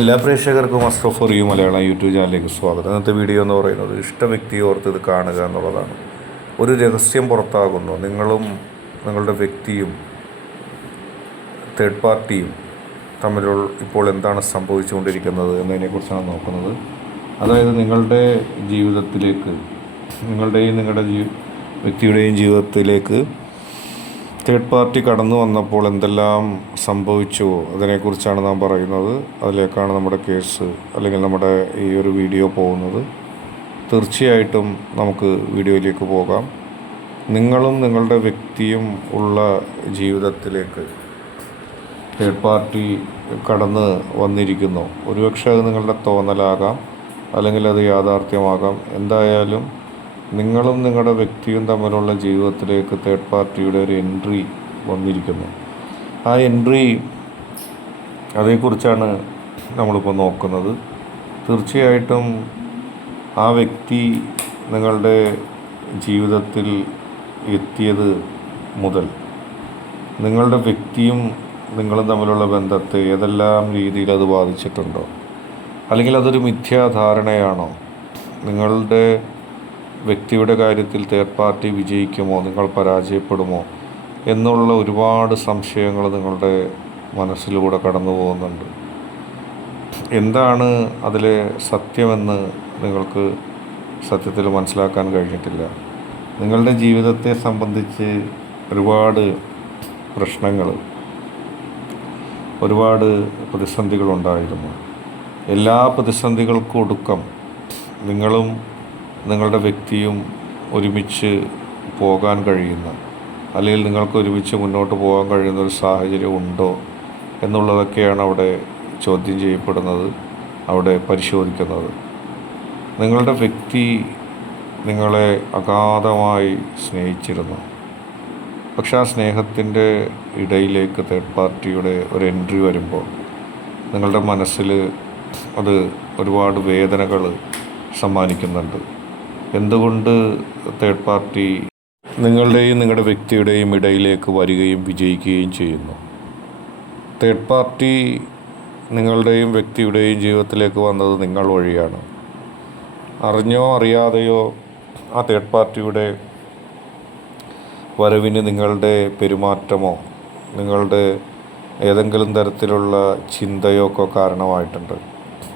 എല്ലാ പ്രേക്ഷകർക്കും astro for you Malayalam YouTube ചാനലിലേക്ക് സ്വാഗതം. ഇന്നത്തെ വീഡിയോ എന്ന് പറയുന്നത് ഇഷ്ട വ്യക്തിയെ ഓർത്ത് ഇത് കാണുക എന്നുള്ളതാണ്. ഒരു രഹസ്യം പുറത്താകുന്നു. നിങ്ങളും നിങ്ങളുടെ വ്യക്തിയും തേർഡ് പാർട്ടിയും തമ്മിലുള്ള ഇപ്പോൾ എന്താണ് സംഭവിച്ചുകൊണ്ടിരിക്കുന്നത് എന്നതിനെക്കുറിച്ചാണ് നോക്കുന്നത്. അതായത് നിങ്ങളുടെ ജീവിതത്തിലേക്ക്, നിങ്ങളുടെ വ്യക്തിയുടെയും ജീവിതത്തിലേക്ക് തേർഡ് പാർട്ടി കടന്നു വന്നപ്പോൾ എന്തെല്ലാം സംഭവിച്ചു അതിനെക്കുറിച്ചാണ് നാം പറയുന്നത്. അതിലേക്കാണ് നമ്മുടെ കേസ് അല്ലെങ്കിൽ നമ്മുടെ ഈ ഒരു വീഡിയോ പോകുന്നത്. തീർച്ചയായിട്ടും നമുക്ക് വീഡിയോയിലേക്ക് പോകാം. നിങ്ങളും നിങ്ങളുടെ വ്യക്തിയും ഉള്ള ജീവിതത്തിലേക്ക് തേർഡ് പാർട്ടി കടന്ന് വന്നിരിക്കുന്നു. ഒരുപക്ഷെ അത് നിങ്ങളുടെ തോന്നലാകാം, അല്ലെങ്കിൽ അത് യാഥാർത്ഥ്യമാകാം. എന്തായാലും നിങ്ങളും നിങ്ങളുടെ വ്യക്തിയും തമ്മിലുള്ള ജീവിതത്തിലേക്ക് തേർഡ് പാർട്ടിയുടെ ഒരു എൻട്രി വന്നിരിക്കുന്നു. ആ എൻട്രി അതേക്കുറിച്ചാണ് നമ്മളിപ്പോൾ നോക്കുന്നത്. തീർച്ചയായിട്ടും ആ വ്യക്തി നിങ്ങളുടെ ജീവിതത്തിൽ എത്തിയത് മുതൽ നിങ്ങളുടെ വ്യക്തിയും നിങ്ങളും തമ്മിലുള്ള ബന്ധത്തെ ഏതെല്ലാം രീതിയിൽ അത് ബാധിച്ചിട്ടുണ്ടോ, അല്ലെങ്കിൽ അതൊരു മിഥ്യാധാരണയാണോ, നിങ്ങളുടെ വ്യക്തിയുടെ കാര്യത്തിൽ തേർഡ് പാർട്ടി വിജയിക്കുമോ, നിങ്ങൾ പരാജയപ്പെടുമോ എന്നുള്ള ഒരുപാട് സംശയങ്ങൾ നിങ്ങളുടെ മനസ്സിലൂടെ കടന്നു പോകുന്നുണ്ട്. എന്താണ് അതിലെ സത്യമെന്ന് നിങ്ങൾക്ക് സത്യത്തിൽ മനസ്സിലാക്കാൻ കഴിഞ്ഞിട്ടില്ല. നിങ്ങളുടെ ജീവിതത്തെ സംബന്ധിച്ച് ഒരുപാട് പ്രശ്നങ്ങൾ, ഒരുപാട് പ്രതിസന്ധികളുണ്ടായിരുന്നു. എല്ലാ പ്രതിസന്ധികൾക്കും ഒടുക്കം നിങ്ങളും നിങ്ങളുടെ വ്യക്തിയും ഒരുമിച്ച് പോകാൻ കഴിയുന്ന, അല്ലെങ്കിൽ നിങ്ങൾക്ക് ഒരുമിച്ച് മുന്നോട്ട് പോകാൻ കഴിയുന്ന ഒരു സാഹചര്യം ഉണ്ടോ എന്നുള്ളതൊക്കെയാണ് അവിടെ ചോദ്യം ചെയ്യപ്പെടുന്നത്, അവിടെ പരിശോധിക്കുന്നത്. നിങ്ങളുടെ വ്യക്തി നിങ്ങളെ അഗാധമായി സ്നേഹിച്ചിരുന്നു. പക്ഷെ ആ സ്നേഹത്തിൻ്റെ ഇടയിലേക്ക് തേർഡ് പാർട്ടിയുടെ ഒരു എൻട്രി വരുമ്പോൾ നിങ്ങളുടെ മനസ്സിൽ അത് ഒരുപാട് വേദനകൾ സമ്മാനിക്കുന്നുണ്ട്. എന്തുകൊണ്ട് തേർഡ് പാർട്ടി നിങ്ങളുടെയും നിങ്ങളുടെ വ്യക്തിയുടെയും ഇടയിലേക്ക് വരികയും വിജയിക്കുകയും ചെയ്യുന്നു? തേർഡ് പാർട്ടി നിങ്ങളുടെയും വ്യക്തിയുടെയും ജീവിതത്തിലേക്ക് വന്നത് നിങ്ങൾ വഴിയാണ്. അറിഞ്ഞോ അറിയാതെയോ ആ തേർഡ് പാർട്ടിയുടെ വരവിന് നിങ്ങളുടെ പെരുമാറ്റമോ നിങ്ങളുടെ ഏതെങ്കിലും തരത്തിലുള്ള ചിന്തയോ ഒക്കെ കാരണമായിട്ടുണ്ട്.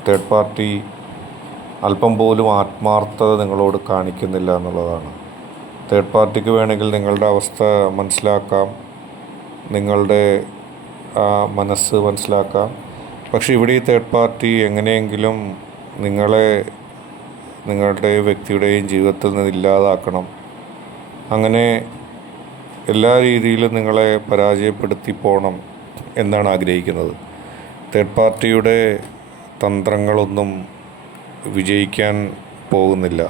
തേർഡ് പാർട്ടി അല്പം പോലും ആത്മാർത്ഥത നിങ്ങളോട് കാണിക്കുന്നില്ല എന്നുള്ളതാണ്. തേർഡ് പാർട്ടിക്ക് വേണമെങ്കിൽ നിങ്ങളുടെ അവസ്ഥ മനസ്സിലാക്കാം, നിങ്ങളുടെ മനസ്സ് മനസ്സിലാക്കാം. പക്ഷെ ഇവിടെ ഈ തേർഡ് പാർട്ടി എങ്ങനെയെങ്കിലും നിങ്ങളെ നിങ്ങളുടെ വ്യക്തിയുടെയും ജീവിതത്തിൽ നിന്ന് ഇല്ലാതാക്കണം, അങ്ങനെ എല്ലാ രീതിയിലും നിങ്ങളെ പരാജയപ്പെടുത്തി പോകണം എന്നാണ് ആഗ്രഹിക്കുന്നത്. തേർഡ് പാർട്ടിയുടെ തന്ത്രങ്ങളൊന്നും വിജയിക്കാൻ പോകുന്നില്ല.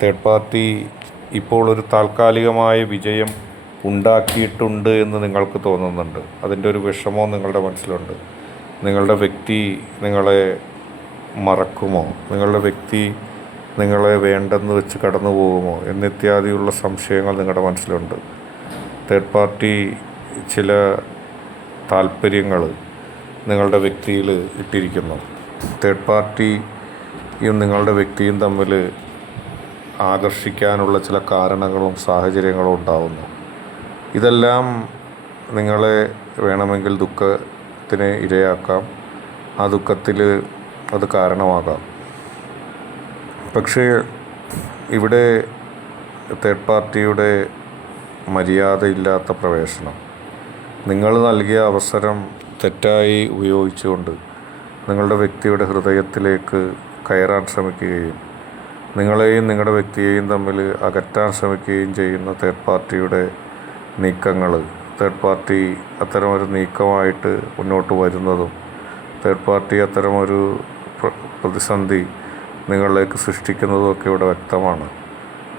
തേർഡ് പാർട്ടി ഇപ്പോൾ ഒരു താൽക്കാലികമായ വിജയം ഉണ്ടാക്കിയിട്ടുണ്ട് എന്ന് നിങ്ങൾക്ക് തോന്നുന്നുണ്ട്. അതിൻ്റെ ഒരു വിഷമവും നിങ്ങളുടെ മനസ്സിലുണ്ട്. നിങ്ങളുടെ വ്യക്തി നിങ്ങളെ മറക്കുമോ, നിങ്ങളുടെ വ്യക്തി നിങ്ങളെ വേണ്ടെന്ന് വെച്ച് കടന്നു പോകുമോ എന്നിത്യാദിയുള്ള സംശയങ്ങൾ നിങ്ങളുടെ മനസ്സിലുണ്ട്. തേർഡ് പാർട്ടി ചില താല്പര്യങ്ങൾ നിങ്ങളുടെ വ്യക്തിയിൽ ഇട്ടിരിക്കുന്നു. തേർഡ് പാർട്ടിയും നിങ്ങളുടെ വ്യക്തിയും തമ്മിൽ ആകർഷിക്കാനുള്ള ചില കാരണങ്ങളും സാഹചര്യങ്ങളും ഉണ്ടാവുന്നു. ഇതെല്ലാം നിങ്ങളെ വേണമെങ്കിൽ ദുഃഖത്തിന് ഇരയാക്കാം, ആ ദുഃഖത്തിൽ അത് കാരണമാകാം. പക്ഷേ ഇവിടെ തേർഡ് പാർട്ടിയുടെ മര്യാദയില്ലാത്ത പ്രവേശനം, നിങ്ങൾ നൽകിയ അവസരം തെറ്റായി ഉപയോഗിച്ചുകൊണ്ട് നിങ്ങളുടെ വ്യക്തിയുടെ ഹൃദയത്തിലേക്ക് കയറാൻ ശ്രമിക്കുകയും നിങ്ങളെയും നിങ്ങളുടെ വ്യക്തിയെയും തമ്മിൽ അകറ്റാൻ ശ്രമിക്കുകയും ചെയ്യുന്ന തേർഡ് പാർട്ടിയുടെ നീക്കങ്ങൾ, തേർഡ് പാർട്ടി അത്തരമൊരു നീക്കമായിട്ട് മുന്നോട്ട് വരുന്നതും തേർഡ് പാർട്ടി അത്തരമൊരു പ്രതിസന്ധി നിങ്ങളിലേക്ക് സൃഷ്ടിക്കുന്നതുമൊക്കെ ഇവിടെ വ്യക്തമാണ്.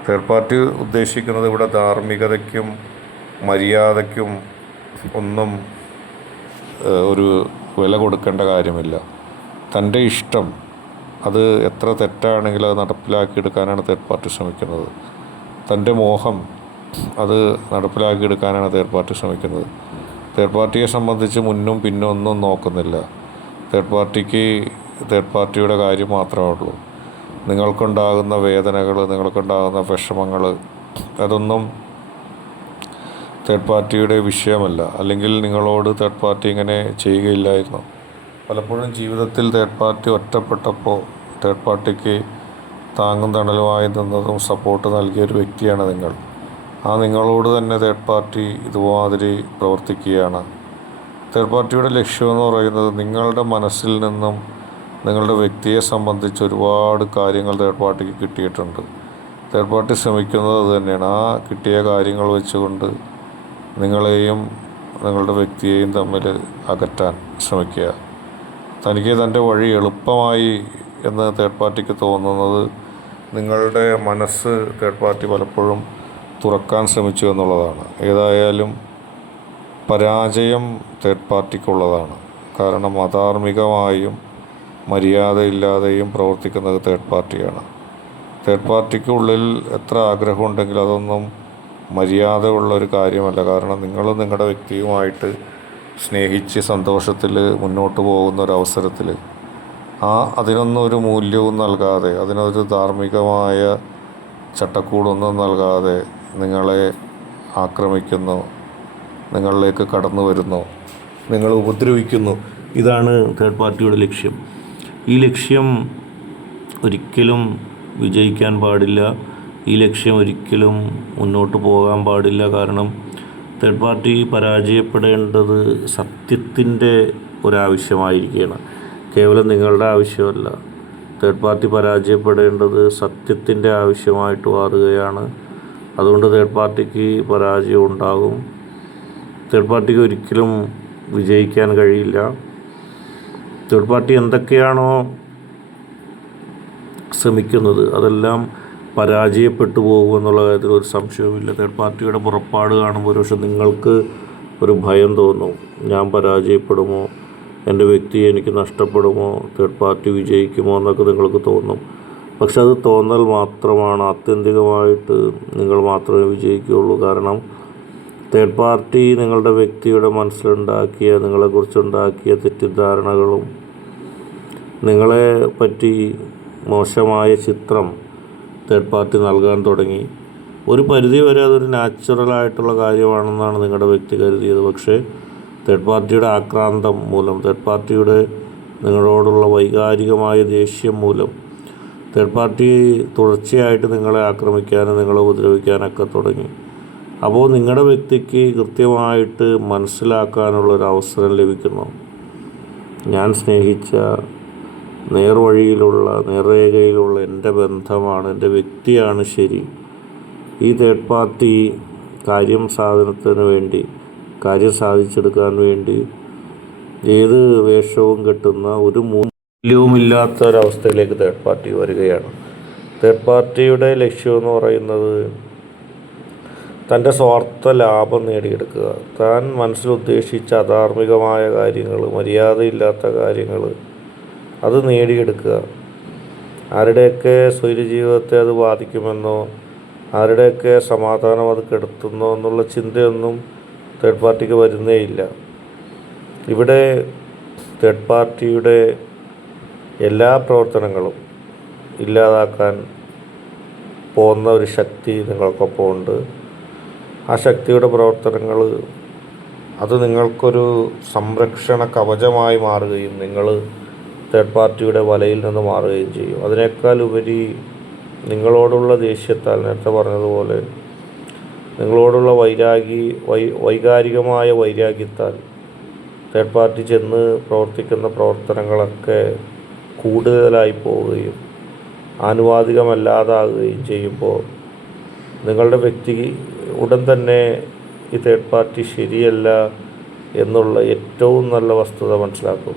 തേർഡ് പാർട്ടി ഉദ്ദേശിക്കുന്നത് ഇവിടെ ധാർമ്മികതയ്ക്കും മര്യാദയ്ക്കും ഒന്നും ഒരു വില കൊടുക്കേണ്ട കാര്യമില്ല. തൻ്റെ ഇഷ്ടം അത് എത്ര തെറ്റാണെങ്കിലും അത് നടപ്പിലാക്കിയെടുക്കാനാണ് തേർഡ് പാർട്ടി ശ്രമിക്കുന്നത്. തൻ്റെ മോഹം അത് നടപ്പിലാക്കിയെടുക്കാനാണ് തേർഡ് പാർട്ടി ശ്രമിക്കുന്നത്. തേർഡ് പാർട്ടിയെ സംബന്ധിച്ച് മുന്നും പിന്നും ഒന്നും നോക്കുന്നില്ല. തേർഡ് പാർട്ടിയുടെ കാര്യം മാത്രമേ ഉള്ളൂ. നിങ്ങൾക്കുണ്ടാകുന്ന വേദനകൾ, നിങ്ങൾക്കുണ്ടാകുന്ന വിഷമങ്ങൾ, അതൊന്നും തേർഡ് പാർട്ടിയുടെ വിഷയമല്ല. അല്ലെങ്കിൽ നിങ്ങളോട് തേർഡ് പാർട്ടി ഇങ്ങനെ ചെയ്യുകയില്ലായിരുന്നു. പലപ്പോഴും ജീവിതത്തിൽ തേർഡ് പാർട്ടി ഒറ്റപ്പെട്ടപ്പോൾ തേർഡ് പാർട്ടിക്ക് താങ്ങും തണലുമായി നിന്നതും സപ്പോർട്ട് നൽകിയൊരു വ്യക്തിയാണ് നിങ്ങൾ. നിങ്ങളോട് തന്നെ തേർഡ് പാർട്ടി ഇതുമാതിരി പ്രവർത്തിക്കുകയാണ്. തേർഡ് പാർട്ടിയുടെ ലക്ഷ്യമെന്ന് പറയുന്നത് നിങ്ങളുടെ മനസ്സിൽ നിന്നും നിങ്ങളുടെ വ്യക്തിയെ സംബന്ധിച്ച് ഒരുപാട് കാര്യങ്ങൾ തേർഡ് പാർട്ടിക്ക് കിട്ടിയിട്ടുണ്ട്. തേർഡ് പാർട്ടി ശ്രമിക്കുന്നത് അത് തന്നെയാണ്. കിട്ടിയ കാര്യങ്ങൾ വെച്ചുകൊണ്ട് നിങ്ങളെയും നിങ്ങളുടെ വ്യക്തിയെയും തമ്മിൽ അകറ്റാൻ ശ്രമിക്കുക. തനിക്ക് തൻ്റെ വഴി എളുപ്പമായി എന്ന് തേർഡ് പാർട്ടിക്ക് തോന്നുന്നത് നിങ്ങളുടെ മനസ്സ് തേർഡ് പാർട്ടി പലപ്പോഴും തുറക്കാൻ ശ്രമിച്ചു എന്നുള്ളതാണ്. ഏതായാലും പരാജയം തേർഡ് പാർട്ടിക്കുള്ളതാണ്. കാരണം അധാർമികമായും മര്യാദയില്ലാതെയും പ്രവർത്തിക്കുന്നത് തേർഡ് പാർട്ടിയാണ്. തേർഡ് പാർട്ടിക്കുള്ളിൽ എത്ര ആഗ്രഹമുണ്ടെങ്കിലും അതൊന്നും മര്യാദ ഉള്ളൊരു കാര്യമല്ല. കാരണം നിങ്ങളും നിങ്ങളുടെ വ്യക്തിയുമായിട്ട് സ്നേഹിച്ച് സന്തോഷത്തിൽ മുന്നോട്ട് പോകുന്ന ഒരവസരത്തിൽ അതിനൊന്നും ഒരു മൂല്യവും നൽകാതെ, അതിനൊരു ധാർമ്മികമായ ചട്ടക്കൂടൊന്നും നൽകാതെ നിങ്ങളെ ആക്രമിക്കുന്നു, നിങ്ങളിലേക്ക് കടന്നു വരുന്നു, നിങ്ങളെ ഉപദ്രവിക്കുന്നു. ഇതാണ് തേർഡ് പാർട്ടിയുടെ ലക്ഷ്യം. ഈ ലക്ഷ്യം ഒരിക്കലും വിജയിക്കാൻ പാടില്ല. ഈ ലക്ഷ്യം ഒരിക്കലും മുന്നോട്ട് പോകാൻ പാടില്ല. കാരണം തേർഡ് പാർട്ടി പരാജയപ്പെടേണ്ടത് സത്യത്തിൻ്റെ ഒരാവശ്യമായിരിക്കുകയാണ്, കേവലം നിങ്ങളുടെ ആവശ്യമല്ല. തേർഡ് പാർട്ടി പരാജയപ്പെടേണ്ടത് സത്യത്തിൻ്റെ ആവശ്യമായിട്ട് മാറുകയാണ്. അതുകൊണ്ട് തേർഡ് പാർട്ടിക്ക് പരാജയം ഉണ്ടാകും. തേർഡ് പാർട്ടിക്ക് ഒരിക്കലും വിജയിക്കാൻ കഴിയില്ല. തേർഡ് പാർട്ടി എന്തൊക്കെയാണോ ശ്രമിക്കുന്നത് അതെല്ലാം പരാജയപ്പെട്ടു പോകുമെന്നുള്ള കാര്യത്തിൽ ഒരു സംശയവുമില്ല. തേർഡ് പാർട്ടിയുടെ പുറപ്പാട് കാണുമ്പോൾ ഒരു പക്ഷേ നിങ്ങൾക്ക് ഒരു ഭയം തോന്നും. ഞാൻ പരാജയപ്പെടുമോ, എൻ്റെ വ്യക്തി എനിക്ക് നഷ്ടപ്പെടുമോ, തേർഡ് പാർട്ടി വിജയിക്കുമോ എന്നൊക്കെ നിങ്ങൾക്ക് തോന്നും. പക്ഷെ അത് തോന്നൽ മാത്രമാണ്. ആത്യന്തികമായിട്ട് നിങ്ങൾ മാത്രമേ വിജയിക്കുകയുള്ളൂ. കാരണം തേർഡ് പാർട്ടി നിങ്ങളുടെ വ്യക്തിയുടെ മനസ്സിലുണ്ടാക്കിയ, നിങ്ങളെക്കുറിച്ചുണ്ടാക്കിയ തെറ്റിദ്ധാരണകളും നിങ്ങളെ പറ്റി മോശമായ ചിത്രം തേർഡ് പാർട്ടി നൽകാൻ തുടങ്ങി. ഒരു പരിധി വരെ അതൊരു നാച്ചുറലായിട്ടുള്ള കാര്യമാണെന്നാണ് നിങ്ങളുടെ വ്യക്തി കരുതിയത്. പക്ഷേ തേർഡ് പാർട്ടിയുടെ ആക്രാന്തം മൂലം, തേർഡ് പാർട്ടിയുടെ നിങ്ങളോടുള്ള വൈകാരികമായ ദേഷ്യം മൂലം തേർഡ് പാർട്ടി തുടർച്ചയായിട്ട് നിങ്ങളെ ആക്രമിക്കാനും നിങ്ങളെ ഉപദ്രവിക്കാനൊക്കെ തുടങ്ങി. അപ്പോൾ നിങ്ങളുടെ വ്യക്തിക്ക് കൃത്യമായിട്ട് മനസ്സിലാക്കാനുള്ളൊരു അവസരം ലഭിക്കുന്നു. ഞാൻ സ്നേഹിച്ച നേർവഴിയിലുള്ള, നേർരേഖയിലുള്ള എൻ്റെ ബന്ധമാണ്, എൻ്റെ വ്യക്തിയാണ് ശരി. ഈ തേർഡ് പാർട്ടി കാര്യം സാധിച്ചെടുക്കാൻ വേണ്ടി ഏത് വേഷവും കെട്ടുന്ന ഒരു മൂല്യവുമില്ലാത്ത ഒരവസ്ഥയിലേക്ക് തേർഡ് പാർട്ടി വരികയാണ്. തേർഡ് പാർട്ടിയുടെ ലക്ഷ്യമെന്ന് പറയുന്നത് തൻ്റെ സ്വാർത്ഥ ലാഭം നേടിയെടുക്കുക. താൻ മനസ്സിലുദ്ദേശിച്ച അധാർമികമായ കാര്യങ്ങൾ, മര്യാദയില്ലാത്ത കാര്യങ്ങൾ അത് നേടിയെടുക്കുക. ആരുടെയൊക്കെ സ്വൈരജീവിതത്തെ അത് ബാധിക്കുമെന്നോ ആരുടെയൊക്കെ സമാധാനം അത് കെടുത്തുന്നോ എന്നുള്ള ചിന്തയൊന്നും തേർഡ് പാർട്ടിക്ക് വരുന്നേയില്ല. ഇവിടെ തേർഡ് പാർട്ടിയുടെ എല്ലാ പ്രവർത്തനങ്ങളും ഇല്ലാതാക്കാൻ പോകുന്ന ഒരു ശക്തി നിങ്ങൾക്കൊപ്പം ഉണ്ട്. ആ ശക്തിയുടെ പ്രവർത്തനങ്ങൾ അത് നിങ്ങൾക്കൊരു സംരക്ഷണ കവചമായി മാറുകയും നിങ്ങൾ തേർഡ് പാർട്ടിയുടെ വലയിൽ നിന്ന് മാറുകയും ചെയ്യും. അതിനേക്കാൾ ഉപരി നിങ്ങളോടുള്ള ദേഷ്യത്താൽ, നേരത്തെ പറഞ്ഞതുപോലെ നിങ്ങളോടുള്ള വൈകാരികമായ വൈരാഗ്യത്താൽ തേർഡ് പാർട്ടി ചെന്ന് പ്രവർത്തിക്കുന്ന പ്രവർത്തനങ്ങളൊക്കെ കൂടുതലായി പോവുകയും ആനുപാതികമല്ലാതാകുകയും ചെയ്യുമ്പോൾ നിങ്ങളുടെ വ്യക്തി ഉടൻ തന്നെ ഈ തേർഡ് പാർട്ടി ശരിയല്ല എന്നുള്ള ഏറ്റവും നല്ല വസ്തുത മനസ്സിലാക്കും.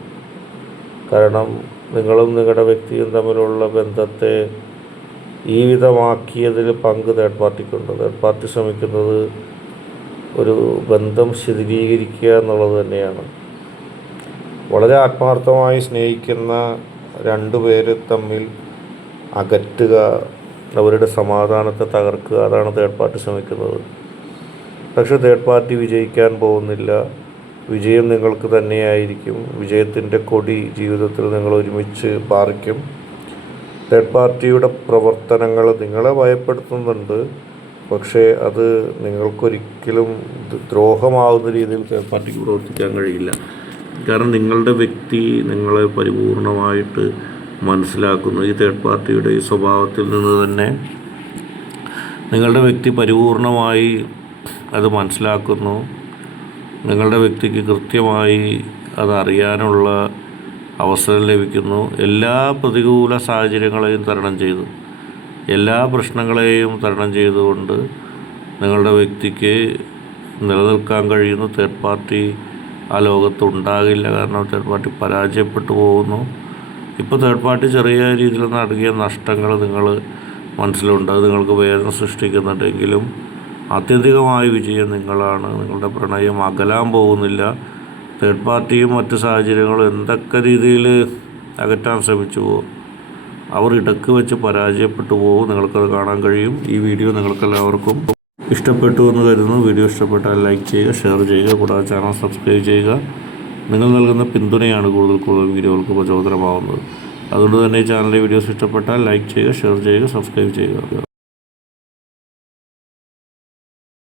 കാരണം നിങ്ങളും നിങ്ങളുടെ വ്യക്തിയും തമ്മിലുള്ള ബന്ധത്തെ ഈ വിധമാക്കിയതിൽ പങ്ക് തേർഡ് പാർട്ടിക്കുണ്ട്. തേർഡ് പാർട്ടി ശ്രമിക്കുന്നത് ഒരു ബന്ധം ശിഥിലീകരിക്കുക എന്നുള്ളത് തന്നെയാണ്. വളരെ ആത്മാർത്ഥമായി സ്നേഹിക്കുന്ന രണ്ടു പേര് തമ്മിൽ അകറ്റുക, അവരുടെ സമാധാനത്തെ തകർക്കുക, അതാണ് തേർഡ് പാർട്ടി ശ്രമിക്കുന്നത്. പക്ഷേ തേർഡ് പാർട്ടി വിജയിക്കാൻ പോകുന്നില്ല. വിജയം നിങ്ങൾക്ക് തന്നെയായിരിക്കും. വിജയത്തിൻ്റെ കൊടി ജീവിതത്തിൽ നിങ്ങൾ ഒരുമിച്ച് പാറിക്കും. തേർഡ് പാർട്ടിയുടെ പ്രവർത്തനങ്ങൾ നിങ്ങളെ ഭയപ്പെടുത്തുന്നുണ്ട്. പക്ഷേ അത് നിങ്ങൾക്കൊരിക്കലും ദ്രോഹമാവുന്ന രീതിയിൽ തേർഡ് പാർട്ടിക്ക് പ്രവർത്തിക്കാൻ കഴിയില്ല. കാരണം നിങ്ങളുടെ വ്യക്തി നിങ്ങളെ പരിപൂർണമായിട്ട് മനസ്സിലാക്കുന്നു. ഈ തേർഡ് പാർട്ടിയുടെ ഈ സ്വഭാവത്തിൽ നിന്ന് തന്നെ നിങ്ങളുടെ വ്യക്തി പരിപൂർണമായി അത് മനസ്സിലാക്കുന്നു. നിങ്ങളുടെ വ്യക്തിക്ക് കൃത്യമായി അതറിയാനുള്ള അവസരം ലഭിക്കുന്നു. എല്ലാ പ്രതികൂല സാഹചര്യങ്ങളെയും തരണം ചെയ്തു, എല്ലാ പ്രശ്നങ്ങളെയും തരണം ചെയ്തുകൊണ്ട് നിങ്ങളുടെ വ്യക്തിക്ക് നിലനിൽക്കാൻ കഴിയുന്നു. തേർഡ് പാർട്ടി ആ ലോകത്തുണ്ടാകില്ല. കാരണം തേർഡ് പാർട്ടി പരാജയപ്പെട്ടു പോകുന്നു. ഇപ്പോൾ തേർഡ് പാർട്ടി ചെറിയ രീതിയിൽ നടത്തിയ നഷ്ടങ്ങൾ നിങ്ങൾ മനസ്സിലുണ്ട്. അത് നിങ്ങൾക്ക് വേദന സൃഷ്ടിക്കുന്നുണ്ടെങ്കിലും ആത്യന്തികമായ വിജയം നിങ്ങളാണ്. നിങ്ങളുടെ പ്രണയം അകലാൻ പോകുന്നില്ല. തേർഡ് പാർട്ടിയും മറ്റ് സാഹചര്യങ്ങളും എന്തൊക്കെ രീതിയിൽ അകറ്റാൻ ശ്രമിച്ചുവോ അവർ ഇടയ്ക്ക് വെച്ച് പരാജയപ്പെട്ടു പോകും. നിങ്ങൾക്കത് കാണാൻ കഴിയും. ഈ വീഡിയോ നിങ്ങൾക്കെല്ലാവർക്കും ഇഷ്ടപ്പെട്ടു എന്ന് കരുതുന്നു. വീഡിയോ ഇഷ്ടപ്പെട്ടാൽ ലൈക്ക് ചെയ്യുക, ഷെയർ ചെയ്യുക, കൂടാതെ ചാനൽ സബ്സ്ക്രൈബ് ചെയ്യുക. നിങ്ങൾ നൽകുന്ന പിന്തുണയാണ് കൂടുതൽ വീഡിയോകൾക്ക് പ്രചോദനമാവുന്നത്. അതുകൊണ്ട് തന്നെ ഈ ചാനലിലെ വീഡിയോസ് ഇഷ്ടപ്പെട്ടാൽ ലൈക്ക് ചെയ്യുക, ഷെയർ ചെയ്യുക, സബ്സ്ക്രൈബ് ചെയ്യുക.